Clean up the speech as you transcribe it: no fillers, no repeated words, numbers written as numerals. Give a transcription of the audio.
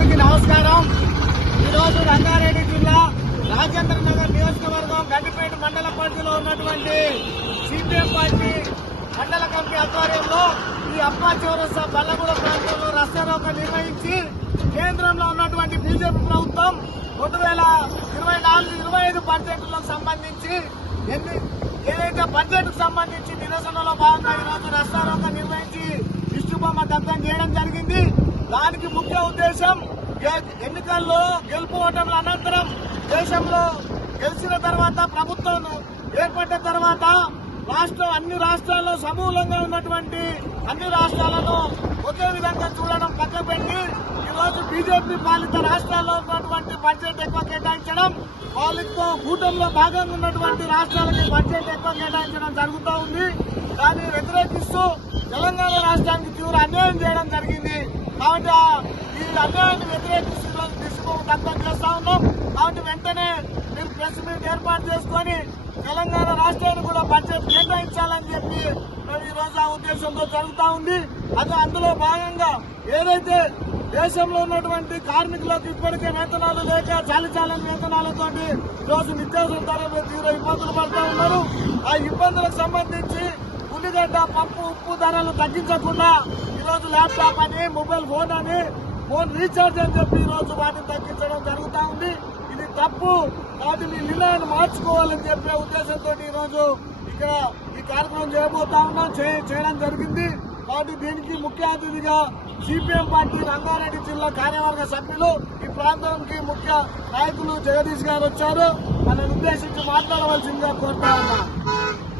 అందరికీ నమస్కారం। ఈరోజు రంగారెడ్డి జిల్లా రాజేంద్ర నగర్ నియోజకవర్గం గడ్డిపేట మండల పరిధిలో ఉన్నటువంటి సిపిఎం పార్టీ మండల కమిటీ ఆధ్వర్యంలో ఈ అప్పా చౌరస్తా బల్లగూడ ప్రాంతంలో రస్తారోకో నిర్వహించి కేంద్రంలో ఉన్నటువంటి బీజేపీ ప్రభుత్వం 2024-25 బడ్జెట్లకు సంబంధించి ఏదైతే బడ్జెట్ కు సంబంధించి నిరసనలో భాగంగా ఈరోజు రస్తారోకో నిర్వహించి విష్ణుబొమ్మ దగ్ధం చేయడం జరిగింది। దానికి ముఖ్య ఉద్దేశం ఎన్నికల్లో గెలుపు ఓటముల అనంతరం దేశంలో గెలిచిన తర్వాత ప్రభుత్వం ఏర్పడిన తర్వాత అన్ని రాష్ట్రాల్లో సమూలంగా ఉన్నటువంటి అన్ని రాష్ట్రాలను ఒకే విధంగా చూడడం పక్కపెట్టి ఈరోజు బీజేపీ పాలిత రాష్ట్రాల్లో ఉన్నటువంటి బడ్జెట్ ఎక్కువ కేటాయించడం, వాళ్ళతో కూటమిలో భాగంగా ఉన్నటువంటి రాష్ట్రాలకి బడ్జెట్ ఎక్కువ కేటాయించడం జరుగుతూ ఉంది। దాన్ని వ్యతిరేకిస్తూ తెలంగాణ రాష్ట్రానికి తీవ్ర అన్యాయం చేయడం జరిగింది। కాబట్టి ఈ అన్యాయాన్ని వ్యతిరేకిస్తూ విష్ణుబొమ్మ దగ్ధం చేస్తా ఉన్నాం। కాబట్టి వెంటనే మీరు ప్రెస్ మీట్ ఏర్పాటు చేసుకుని తెలంగాణ రాష్ట్రానికి కూడా బడ్జెట్ కేటాయించాలని చెప్పి మేము ఈ రోజు ఆ ఉద్దేశంతో జరుగుతూ ఉంది। అది అందులో భాగంగా ఏదైతే దేశంలో ఉన్నటువంటి కార్మికులకు ఇప్పటికే వేతనాలు లేక చాలని వేతనాలతో ఈరోజు నిత్యావసర ధరలు తీవ్ర ఇబ్బందులు పడుతూ ఉన్నారు। ఆ ఇబ్బందులకు సంబంధించి ఉల్లిగడ్డ, పప్పు, ఉప్పు ధరలు తగ్గించకుండా ఈరోజు ల్యాప్టాప్ అని, మొబైల్ ఫోన్ అని, ఫోన్ రీఛార్జ్ అని చెప్పి ఈరోజు వాటిని తగ్గించడం జరుగుతూ ఉంది। ఇది తప్పు, కాబట్టి మీ నిర్ణయాన్ని మార్చుకోవాలని చెప్పే ఉద్దేశంతో ఈరోజు ఇక్కడ ఈ కార్యక్రమం చేయడం జరిగింది। కాబట్టి దీనికి ముఖ్య అతిథిగా సిపిఎం పార్టీ రంగారెడ్డి జిల్లా కార్యవర్గ సభ్యులు, ఈ ప్రాంతానికి ముఖ్య నాయకులు జగదీష్ గారు వచ్చారు। మనల్ని ఉద్దేశించి మాట్లాడవలసిందిగా కోరుతా ఉన్నా।